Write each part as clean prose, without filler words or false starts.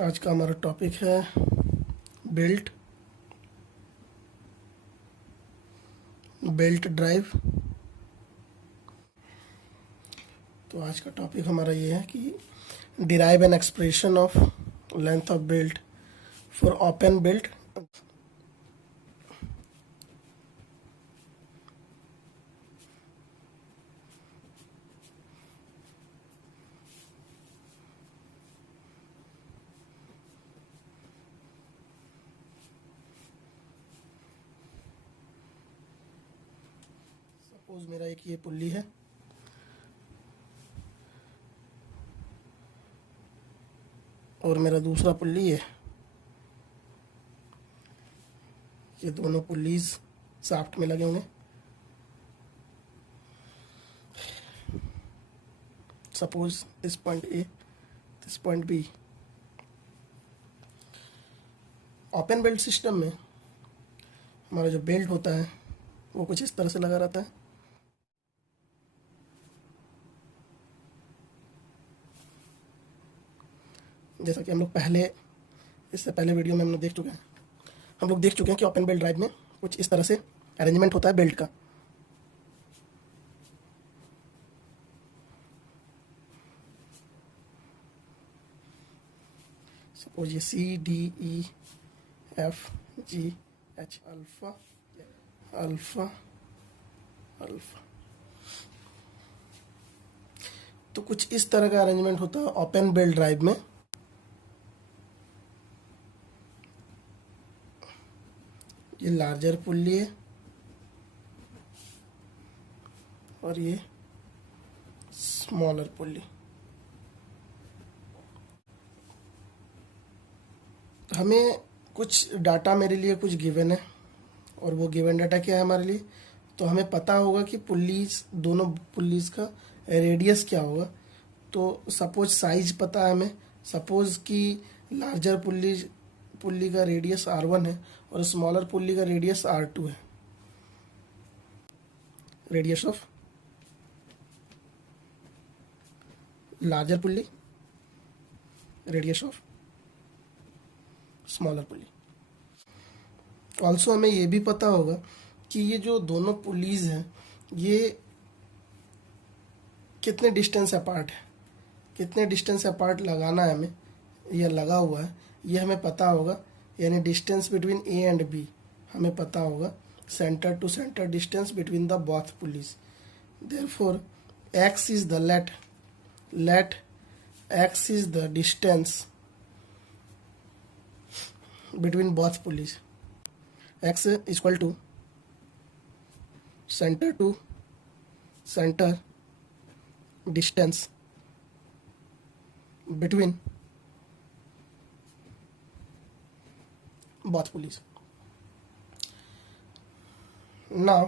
आज का हमारा टॉपिक है बेल्ट ड्राइव। तो आज का टॉपिक हमारा ये है कि derive an expression of length of belt for open belt. Suppose मेरा एक ये पुल्ली है और मेरा दूसरा पुल्ली है। ये दोनों पुल्लीज शाफ्ट में लगे होंगे। Suppose this point A, this point B. Open belt system में हमारा जो बेल्ट होता है वो कुछ इस तरह से लगा रहता है। जैसा कि हम लोग इससे पहले वीडियो में हम लोग देख चुके हैं कि ओपन बेल्ट ड्राइव में कुछ इस तरह से अरेंजमेंट होता है बेल्ट का। सपोज ये C D E F G H, alpha alpha alpha. तो कुछ इस तरह का अरेंजमेंट होता है ओपन बेल्ट ड्राइव में। ये लार्जर पुल्ली है और ये स्मॉलर पुल्ली। हमें कुछ डाटा मेरे लिए कुछ गिवन है और वो गिवन डाटा क्या है हमारे लिए, तो हमें पता होगा कि दोनों पुल्लीज का रेडियस क्या होगा। तो सपोज साइज पता है हमें। सपोज कि लार्जर पुल्ली का रेडियस R1 है और स्मॉलर पुल्ली का रेडियस R2 है। Radius of larger pulley, radius of smaller pulley. Also हमें ये भी पता होगा कि ये जो दोनों पुल्लीज हैं ये कितने डिस्टेंस अपार्ट है, कितने डिस्टेंस अपार्ट लगाना है हमें, यह लगा हुआ है ये हमें पता होगा। यानी distance between A and B हमें पता होगा। Centre to centre distance between the both pulleys. Therefore X is the let X is the distance between both pulleys. X is equal to center to center distance between both pulleys. Now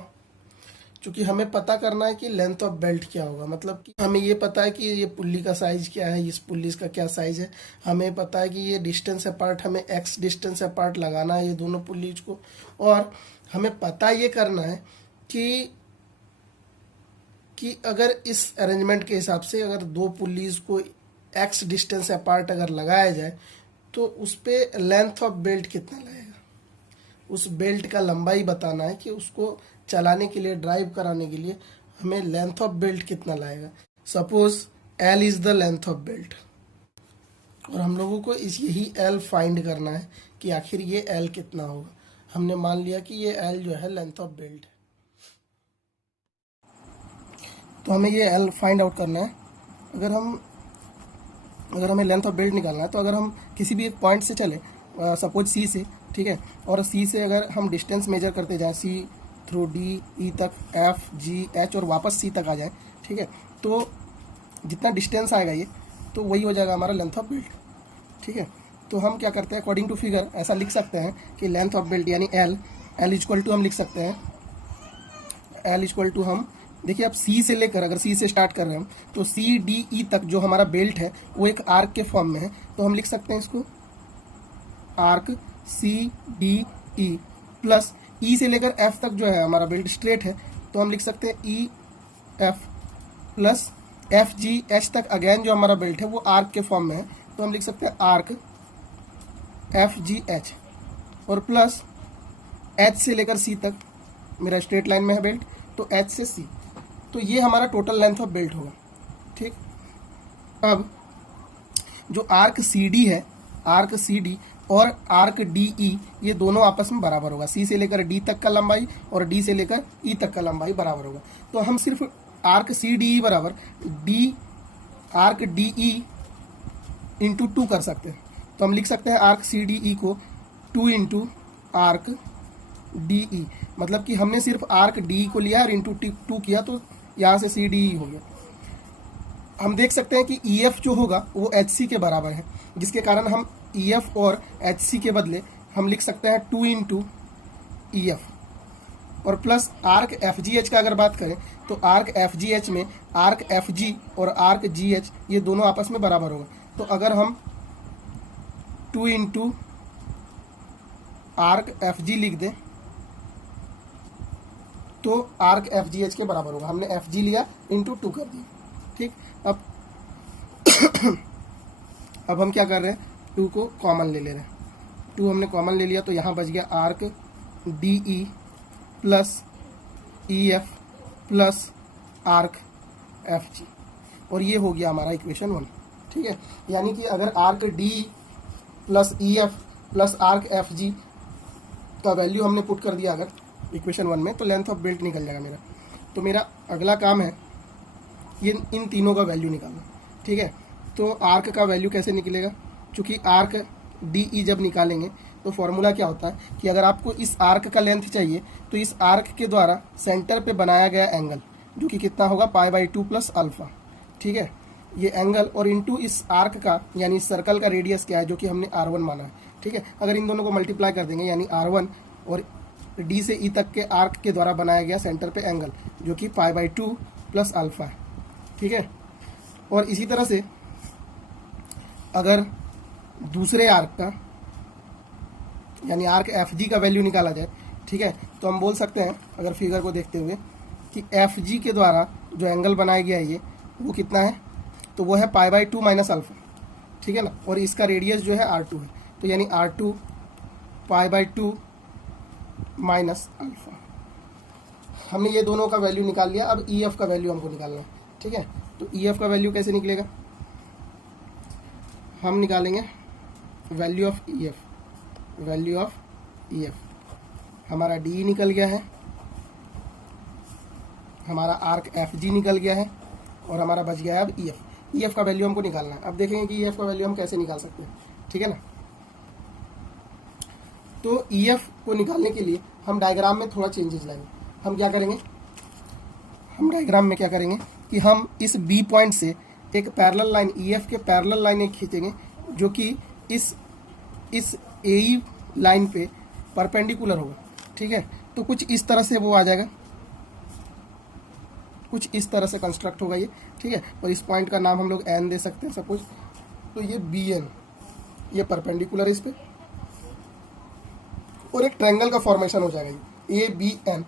चूंकि हमें पता करना है कि length of belt क्या होगा, मतलब कि हमें ये पता है कि ये पुल्ली का साइज क्या है, इस पुल्ली का क्या साइज है। हमें पता है कि ये डिस्टेंस अपार्ट, हमें एक्स डिस्टेंस अपार्ट लगाना है ये दोनों पुल्लीज को। और हमें पता ये करना है कि अगर इस अरेंजमेंट के हिसाब से अगर दो पुल्लीज को एक्स डिस्टेंस अपार्ट अगर लगाया जाए तो उस पर लेंथ ऑफ बेल्ट कितना लगेगा। उस बेल्ट का लंबाई बताना है कि उसको चलाने के लिए, ड्राइव कराने के लिए हमें लेंथ ऑफ बेल्ट कितना लाएगा। Suppose L is the length of belt और हम लोगों को यही L फाइंड करना है कि आखिर ये L कितना होगा। हमने मान लिया कि ये L जो है लेंथ ऑफ बेल्ट है, तो हमें ये L फाइंड आउट करना है। अगर हमें लेंथ ऑफ बेल्ट निकालना है तो अगर हम किसी भी एक पॉइंट से चले, सपोज C से, ठीक है, और C से अगर हम डिस्टेंस मेजर करते जाएं C थ्रू D E तक, F G H और वापस C तक आ जाए, ठीक है, तो जितना डिस्टेंस आएगा ये तो वही हो जाएगा हमारा लेंथ ऑफ बेल्ट। ठीक है, तो हम क्या करते हैं, अकॉर्डिंग टू फिगर ऐसा लिख सकते हैं कि लेंथ ऑफ बेल्ट यानी L इक्वल टू हम लिख सकते हैं, L इक्वल टू हम देखिए अब C से लेकर, अगर C से स्टार्ट कर रहे हैं हम तो C D E तक जो हमारा बेल्ट है वो एक आर्क के फॉर्म में है, तो हम लिख सकते हैं इसको arc C D E plus E से लेकर F तक जो है हमारा बेल्ट स्ट्रेट है, तो हम लिख सकते हैं E F plus F G H तक अगेन जो हमारा बेल्ट है वो आर्क के फॉर्म में है, तो हम लिख सकते हैं आर्क एफ जी एच और प्लस एच से लेकर सी तक, मेरा स्ट्रेट लाइन में है बेल्ट, तो एच से सी, तो ये हमारा टोटल लेंथ ऑफ बेल्ट होगा। ठीक, अब जो आर्क सी डी है, आर्क सी डी और आर्क डी ई, ये दोनों आपस में बराबर होगा। सी से लेकर डी तक का लंबाई और डी से लेकर ई तक का लंबाई बराबर होगा। तो हम सिर्फ आर्क सी डी ई बराबर D arc D E into 2 कर सकते हैं। तो हम लिख सकते हैं आर्क सी डी ई को 2 इंटू आर्क डी ई, मतलब कि हमने सिर्फ आर्क डी ई को लिया और इंटू 2 किया, तो यहाँ से सी डी ई हो गया। हम देख सकते हैं कि ई एफ जो होगा वो एच सी के बराबर है, जिसके कारण हम ई एफ और एच सी के बदले हम लिख सकते हैं 2 इंटू ई एफ और plus arc F G H का अगर बात करें तो आर्क एफ जी एच में आर्क एफ जी और आर्क जी एच ये दोनों आपस में बराबर होगा। तो अगर हम 2 इंटू आर्क एफ जी लिख दें तो आर्क एफ जी एच के बराबर होगा। हमने एफ जी लिया इंटू 2 कर दिया। ठीक, अब अब हम क्या कर रहे हैं, 2 को कॉमन ले रहे हैं। 2 हमने कॉमन ले लिया तो यहाँ बच गया arc D E plus E F plus arc F G, और ये हो गया हमारा इक्वेशन 1। ठीक है, यानी कि अगर arc D plus E F plus arc F G का वैल्यू हमने पुट कर दिया अगर इक्वेशन 1 में, तो लेंथ ऑफ बेल्ट निकल जाएगा मेरा। तो मेरा अगला काम है ये इन तीनों का वैल्यू निकालना। ठीक है, तो आर्क का वैल्यू कैसे निकलेगा, क्योंकि आर्क डी ई जब निकालेंगे तो फॉर्मूला क्या होता है कि अगर आपको इस आर्क का लेंथ चाहिए तो इस आर्क के द्वारा सेंटर पे बनाया गया एंगल जो कि कितना होगा π/2 प्लस अल्फा। ठीक है, ये एंगल और इनटू इस आर्क का यानी इस सर्कल का रेडियस क्या है जो कि हमने r1 माना है। ठीक है, अगर इन दोनों को मल्टीप्लाई कर देंगे यानी r1 और d से e तक के आर्क के द्वारा बनाया गया सेंटर पे एंगल जो कि π/2 प्लस अल्फा है। ठीक है, और इसी तरह से अगर दूसरे आर्क का यानी आर्क एफ जी का वैल्यू निकाला जाए, ठीक है, तो हम बोल सकते हैं अगर फिगर को देखते हुए कि एफ जी के द्वारा जो एंगल बनाया गया है ये वो कितना है, तो वो है π/2 माइनस अल्फा। ठीक है ना, और इसका रेडियस जो है r2 है, तो यानी r2 π/2 माइनस अल्फा। हमने ये दोनों का वैल्यू निकाल लिया। अब ई एफ का वैल्यू हमको निकालना है। ठीक है, तो ई एफ का वैल्यू कैसे निकलेगा, हम निकालेंगे value of E F, value of E F. हमारा डी निकल गया है, हमारा आर्क एफ जी निकल गया है और हमारा बच गया है अब ई एफ। ई एफ का वैल्यू हमको निकालना है। अब देखेंगे कि ई एफ का वैल्यू हम कैसे निकाल सकते हैं। ठीक है ना, तो ई एफ को निकालने के लिए हम डायग्राम में थोड़ा चेंजेस लाएंगे। हम क्या करेंगे, हम डायग्राम में क्या करेंगे कि हम इस बी पॉइंट से एक पैरेलल लाइन ई एफ के पैरेलल लाइन एक खींचेंगे जो कि इस ए ई लाइन पे परपेंडिकुलर होगा। ठीक है, तो कुछ इस तरह से वो आ जाएगा, कुछ इस तरह से कंस्ट्रक्ट होगा ये। ठीक है, और इस पॉइंट का नाम हम लोग एन दे सकते हैं सपोज। तो ये बी एन, ये परपेंडिकुलर है इस पे, और एक ट्रायंगल का फॉर्मेशन हो जाएगा ये ए बी एन,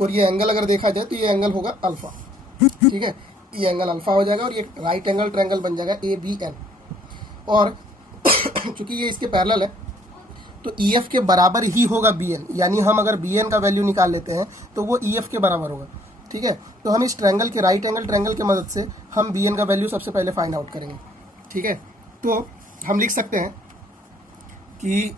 और ये एंगल अगर देखा जाए तो ये एंगल होगा अल्फा। ठीक है, ये एंगल अल्फा हो जाएगा और ये राइट एंगल ट्रायंगल बन जाएगा ए बी एन। और चूंकि ये इसके पैरेलल है तो ई एफ के बराबर ही होगा बी एन, यानी हम अगर बी एन का वैल्यू निकाल लेते हैं तो वो ई एफ के बराबर होगा। ठीक है, तो हम इस ट्रायंगल के राइट एंगल ट्रायंगल की मदद से हम बी एन का वैल्यू सबसे पहले फाइंड आउट करेंगे। ठीक है, तो हम लिख सकते हैं कि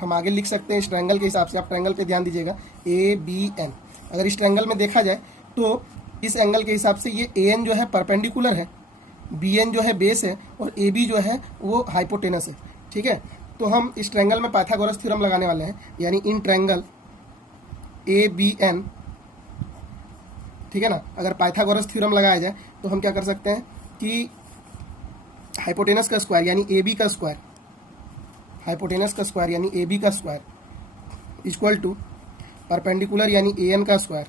हम आगे लिख सकते हैं इस ट्रायंगल के हिसाब से। आप ट्रायंगल पे ध्यान दीजिएगा, ए बी एन। अगर इस ट्रायंगल में देखा जाए तो इस एंगल के हिसाब से ये ए एन जो है परपेंडिकुलर है, बी एन जो है बेस है और ए बी जो है वो हाइपोटेनस है। ठीक है, तो हम इस ट्रायंगल में पाइथागोरस थ्योरम लगाने वाले हैं, यानी इन ट्रायंगल ए बी एन। ठीक है ना, अगर पाइथागोरस थ्योरम लगाया जाए तो हम क्या कर सकते हैं कि हाइपोटेनस का स्क्वायर यानी ए बी का स्क्वायर, हाइपोटेनस का स्क्वायर यानी ए बी का स्क्वायर इक्वल टू परपेंडिकुलर यानी ए एन का स्क्वायर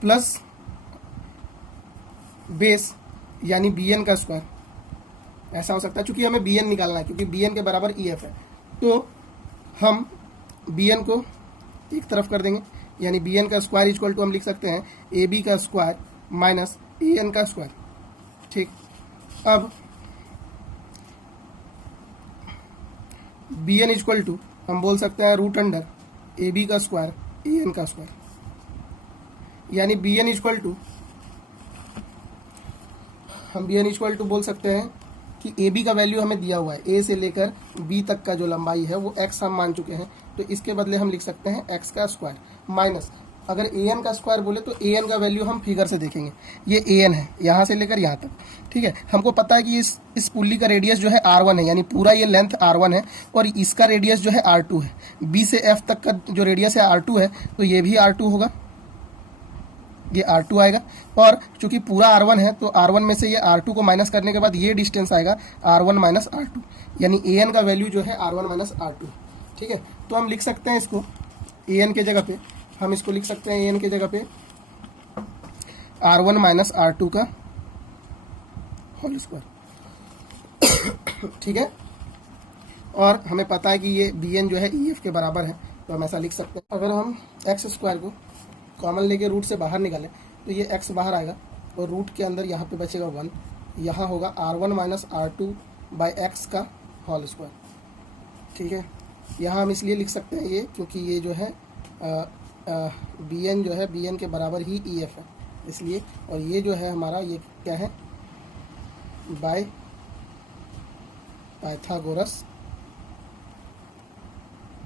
प्लस बेस यानी बी एन का स्क्वायर। ऐसा हो सकता है चूंकि हमें बी एन निकालना है, क्योंकि बी एन के बराबर ई एफ है, तो हम बी एन को एक तरफ कर देंगे, यानी बी एन का स्क्वायर इक्वल टू हम लिख सकते हैं ए बी का स्क्वायर माइनस ए एन का स्क्वायर। ठीक, अब bn इक्वल टू हम बोल सकते हैं रूट अंडर ab का स्क्वायर an का स्क्वायर, यानी bn इक्वल टू हम bn इक्वल टू बोल सकते हैं कि ab का वैल्यू हमें दिया हुआ है, a से लेकर b तक का जो लंबाई है वो x हम मान चुके हैं, तो इसके बदले हम लिख सकते हैं x का स्क्वायर माइनस अगर an का स्क्वायर बोले तो an का वैल्यू हम फिगर से देखेंगे, ये an है यहाँ से लेकर यहाँ तक, ठीक है। हमको पता है कि इस पुल्ली का रेडियस जो है r1 है, यानी पूरा ये लेंथ r1 है और इसका रेडियस जो है r2 है। b से f तक का जो रेडियस है r2 है, तो ये भी r2 होगा, ये r2 आएगा। और चूंकि पूरा r1 है तो r1 में से ये r2 को माइनस करने के बाद ये डिस्टेंस आएगा r1 माइनस r2, यानी an का वैल्यू जो है r1 माइनस r2, ठीक है। तो हम लिख सकते हैं इसको an के जगह पे, हम इसको लिख सकते हैं an के जगह पे r1 माइनस r2 का होल स्क्वायर, ठीक है। और हमें पता है कि ये bn जो है ef के बराबर है, तो हम ऐसा लिख सकते हैं। अगर हम एक्स स्क्वायर को कॉमन लेके रूट से बाहर निकालें तो ये x बाहर आएगा और रूट के अंदर यहाँ पे बचेगा 1, यहाँ होगा r1 minus r2 by X का होल स्क्वायर, ठीक है। यहाँ हम इसलिए लिख सकते हैं ये क्योंकि ये जो है bn जो है bn के बराबर ही ef है, इसलिए। और ये जो है हमारा ये क्या है, बाय पाइथागोरस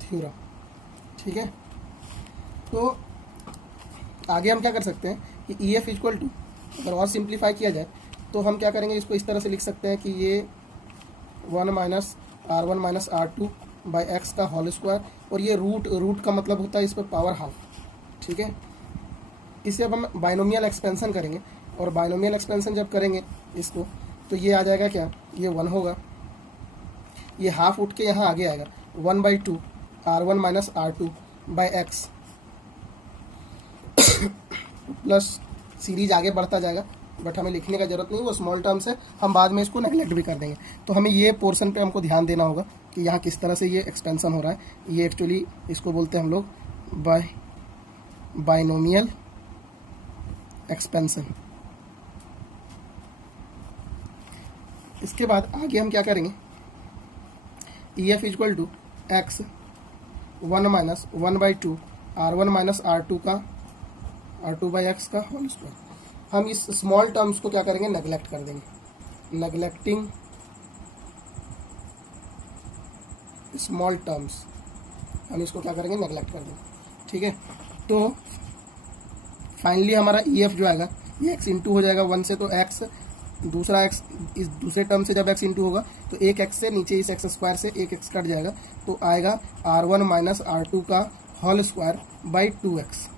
थ्योरम, ठीक है। तो आगे हम क्या कर सकते हैं कि ef इक्वल टू अगर और सिंप्लीफाई किया जाए तो हम क्या करेंगे, इसको इस तरह से लिख सकते हैं कि ये 1 minus r1 minus r2 by X का होल स्क्वायर, और ये रूट का मतलब होता है इस पर पावर हाफ, ठीक है। इसे अब हम बाइनोमियल एक्सपेंशन करेंगे, और बाइनोमियल एक्सपेंशन जब करेंगे इसको तो ये आ जाएगा क्या, ये 1 होगा, ये हाफ उठ के यहाँ आगे आएगा 1/2 r1 minus r2 by x plus series आगे बढ़ता जाएगा, बट हमें लिखने का जरूरत नहीं, वो स्मॉल टर्म्स है, हम बाद में इसको नेगलेक्ट भी कर देंगे। तो हमें ये पोर्शन पे हमको ध्यान देना होगा कि यहाँ किस तरह से ये एक्सपेंशन हो रहा है। ये एक्चुअली इसको बोलते हैं हम लोग बाइनोमियल एक्सपेंशन। इसके बाद आगे हम क्या करेंगे, ef equal to X 1 minus 1/2 r1 minus r2 का r2 बाई एक्स का होल स्क्वायर। हम इस स्मॉल टर्म्स को क्या करेंगे, नेगलेक्ट कर देंगे, नेगलेक्टिंग स्मॉल टर्म्स, हम इसको क्या करेंगे, नेगलेक्ट कर देंगे, ठीक है। तो फाइनली हमारा ef जो आएगा ये x इंटू हो जाएगा 1 से, तो x दूसरा x इस दूसरे टर्म से जब x इंटू होगा तो एक x से नीचे इस x स्क्वायर से एक x कट जाएगा, तो आएगा r1 माइनस r2 का होल स्क्वायर बाई 2x,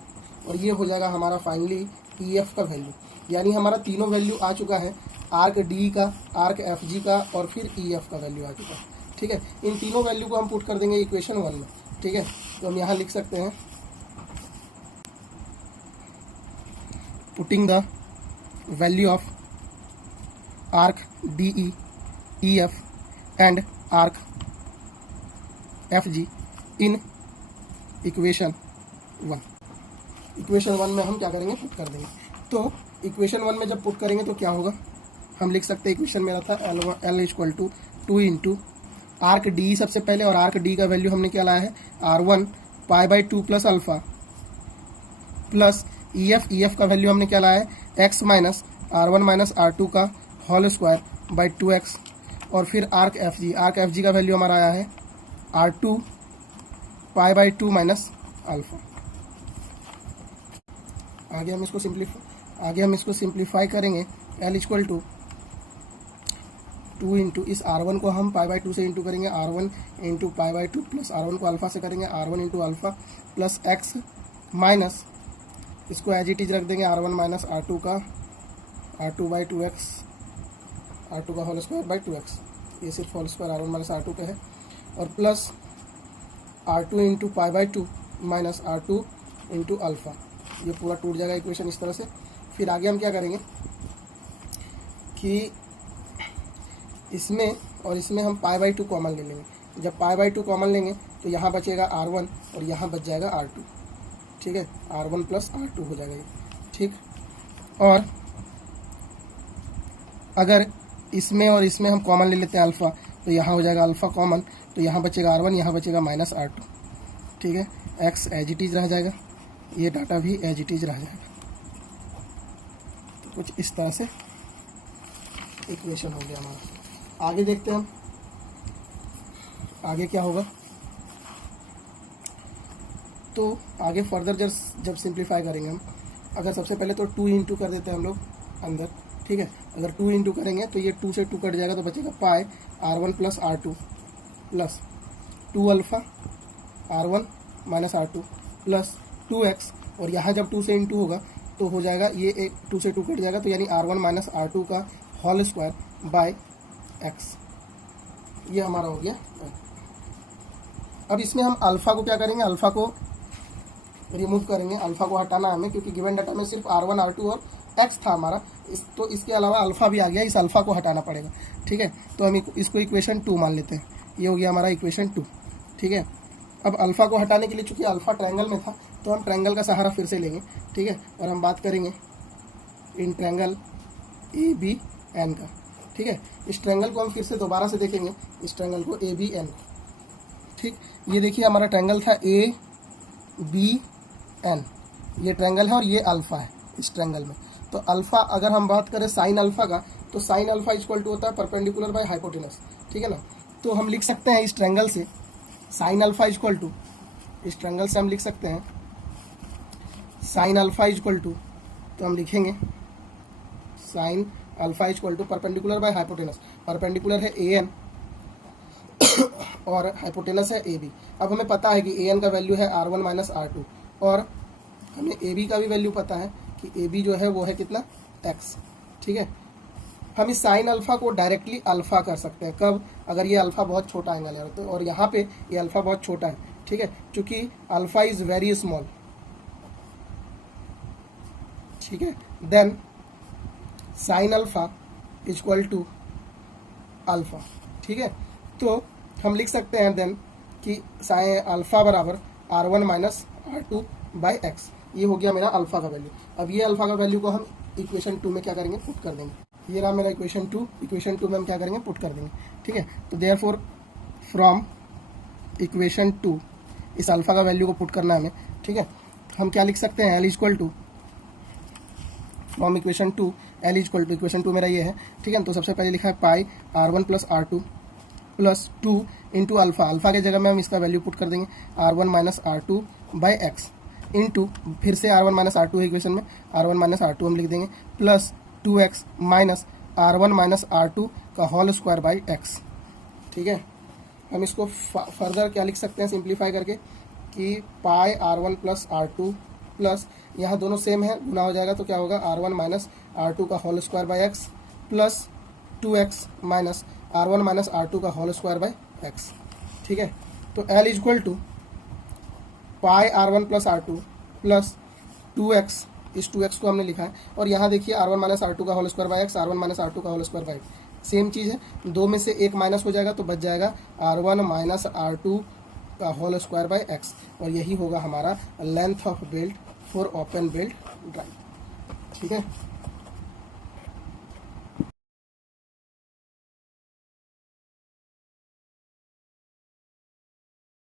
और ये हो जाएगा हमारा फाइनली ef का वैल्यू। यानी हमारा तीनों वैल्यू आ चुका है, आर्क d का, आर्क fg का और फिर ef का वैल्यू आ चुका है, ठीक है। इन तीनों वैल्यू को हम पुट कर देंगे इक्वेशन 1 में, ठीक है। तो हम यहाँ लिख सकते हैं putting the value of arc DE EF and arc FG in equation 1। Equation 1 में हम क्या करेंगे, पुट कर देंगे। तो इक्वेशन 1 में जब पुट करेंगे तो क्या होगा, हम लिख सकते हैं इक्वेशन मेरा था L equal to 2 into arc D सबसे पहले, और आर्क डी का वैल्यू हमने क्या लाया है r1 π/2 plus alpha plus EF का वैल्यू हमने क्या लाया है x minus r1 minus r2 का होल स्क्वायर बाई 2x, और फिर आर्क FG का वैल्यू हमारा आया है r2 π/2 माइनस अल्फा। आगे हम इसको सिंप्लीफाई करेंगे। L इक्वल टू 2 इंटू इस r1 को हम π/2 से इंटू करेंगे, r1 इंटू π/2 प्लस r1 को अल्फा से करेंगे, r1 into alpha plus x minus इसको एज इट इज रख देंगे r1 माइनस r2 का r2 बाई 2x, r2 का होल स्क्वायर बाई 2x, ये सिर्फ whole square r1 minus r2 पे है, और plus r2 into π/2 minus r2 into alpha, ये पूरा टूट जाएगा इक्वेशन इस तरह से। फिर आगे हम क्या करेंगे कि इसमें और इसमें हम π/2 कॉमन ले लेंगे। जब π/2 कॉमन लेंगे तो यहाँ बचेगा r1 और यहाँ बच जाएगा r2, ठीक है, r1 प्लस r2 हो जाएगा ये, ठीक। और अगर इसमें और इसमें हम कॉमन ले लेते हैं अल्फ़ा, तो यहाँ हो जाएगा अल्फ़ा कॉमन, तो यहाँ बचेगा R1, यहाँ बचेगा -R2, ठीक है। x एज इट इज़ रह जाएगा, ये डाटा भी एज इट इज़ रह जाएगा। तो कुछ इस तरह से इक्वेशन हो गया हमारा। आगे देखते हैं हम आगे क्या होगा। तो आगे फर्दर जब सिंप्लीफाई करेंगे हम, अगर सबसे पहले तो 2 इंटू कर देते हैं हम लोग अंदर, ठीक है। अगर 2 इंटू करेंगे तो ये 2 से 2 कट जाएगा, तो बचेगा पाई R1 plus R2 plus 2 alpha R1 minus R2 plus 2x, और यहाँ जब 2 से इंटू होगा तो हो जाएगा ये एक 2 से 2 कट जाएगा, तो यानी R1 माइनस R2 का होल स्क्वायर बाय x, ये हमारा हो गया। अब इसमें हम अल्फ़ा को क्या करेंगे, अल्फ़ा को रिमूव करेंगे, अल्फ़ा को हटाना हमें, क्योंकि गिवन डाटा में सिर्फ R1 R2 और x था हमारा, तो इसके अलावा अल्फ़ा भी आ गया, इस अल्फ़ा को हटाना पड़ेगा, ठीक है। तो हम इसको इक्वेशन 2 मान लेते हैं, ये हो गया हमारा इक्वेशन 2, ठीक है। अब अल्फ़ा को हटाने के लिए, चूंकि अल्फ़ा ट्रायंगल में था, तो हम ट्रायंगल का सहारा फिर से लेंगे, ठीक है। और हम बात करेंगे इन ट्रायंगल ABN का, ठीक है। इस ट्रायंगल को हम फिर से दोबारा से देखेंगे, इस ट्रायंगल को ABN, ठीक। ये देखिए हमारा ट्रायंगल था ABN, ये ट्रायंगल है और ये अल्फ़ा है इस ट्रायंगल में। तो अल्फ़ा अगर हम बात करें साइन अल्फ़ा का, तो साइन अल्फ़ा इक्वल टू होता है परपेंडिकुलर बाय हाइपोटेनस, ठीक है ना। तो हम लिख सकते हैं इस ट्रायंगल से साइन अल्फ़ा इक्वल टू, इस ट्रायंगल से हम लिख सकते हैं साइन अल्फ़ा इक्वल टू, तो हम लिखेंगे sine alpha equal to perpendicular by hypotenuse, perpendicular है AN और हाइपोटेनस है AB। अब हमें पता है कि AN का वैल्यू है R1 माइनस R2, और हमें AB का भी वैल्यू पता है कि AB जो है वो है कितना, x, ठीक है। हम इस साइन अल्फ़ा को डायरेक्टली अल्फ़ा कर सकते हैं, कब, अगर ये अल्फ़ा बहुत छोटा एंगल है, तो और यहाँ पे ये अल्फ़ा बहुत छोटा है, ठीक है, क्योंकि अल्फ़ा इज़ वेरी स्मॉल, ठीक है। Then sine alpha equal to alpha, ठीक है। तो हम लिख सकते हैं देन कि साइन अल्फ़ा बराबर R1 minus R2 by x, ये हो गया मेरा अल्फ़ा का वैल्यू। अब ये अल्फ़ा का वैल्यू को हम इक्वेशन 2 में क्या करेंगे, पुट कर देंगे। ये रहा मेरा इक्वेशन 2, इक्वेशन 2 में हम क्या करेंगे, पुट कर देंगे, ठीक है। तो देयरफॉर फ्रॉम इक्वेशन 2 इस अल्फ़ा का वैल्यू को पुट करना है हमें, ठीक है। हम क्या लिख सकते हैं, L equal to from equation 2, L equal to, equation 2 मेरा ये है, ठीक है। तो सबसे पहले लिखा है पाई R1 plus R2 plus 2 into alpha, alpha के जगह में हम इसका वैल्यू पुट कर देंगे R1 minus R2 by x, into फिर से R1 माइनस R2 है इक्वेशन में, R1 माइनस R2 हम लिख देंगे plus 2x minus R1 minus R2 का होल स्क्वायर बाई x, ठीक है। हम इसको फर्दर क्या लिख सकते हैं, सिंप्लीफाई करके, कि पाई R1 प्लस R2 प्लस, यहाँ दोनों सेम है, गुना हो जाएगा, तो क्या होगा R1 माइनस R2 का whole square by x plus 2x minus R1 minus R2 का होल स्क्वायर बाई x, ठीक है। तो L equal to pi R1 plus R2 plus 2x, इस 2x को हमने लिखा है, और यहाँ देखिए R1 माइनस R2 का whole square by x, R1 minus R2 का whole square by x, same चीज़ है, दो में से एक माइनस हो जाएगा, तो बच जाएगा R1 माइनस R2 का होल स्क्वायर बाई x, और यही होगा हमारा length of belt for open belt drive, ठीक है।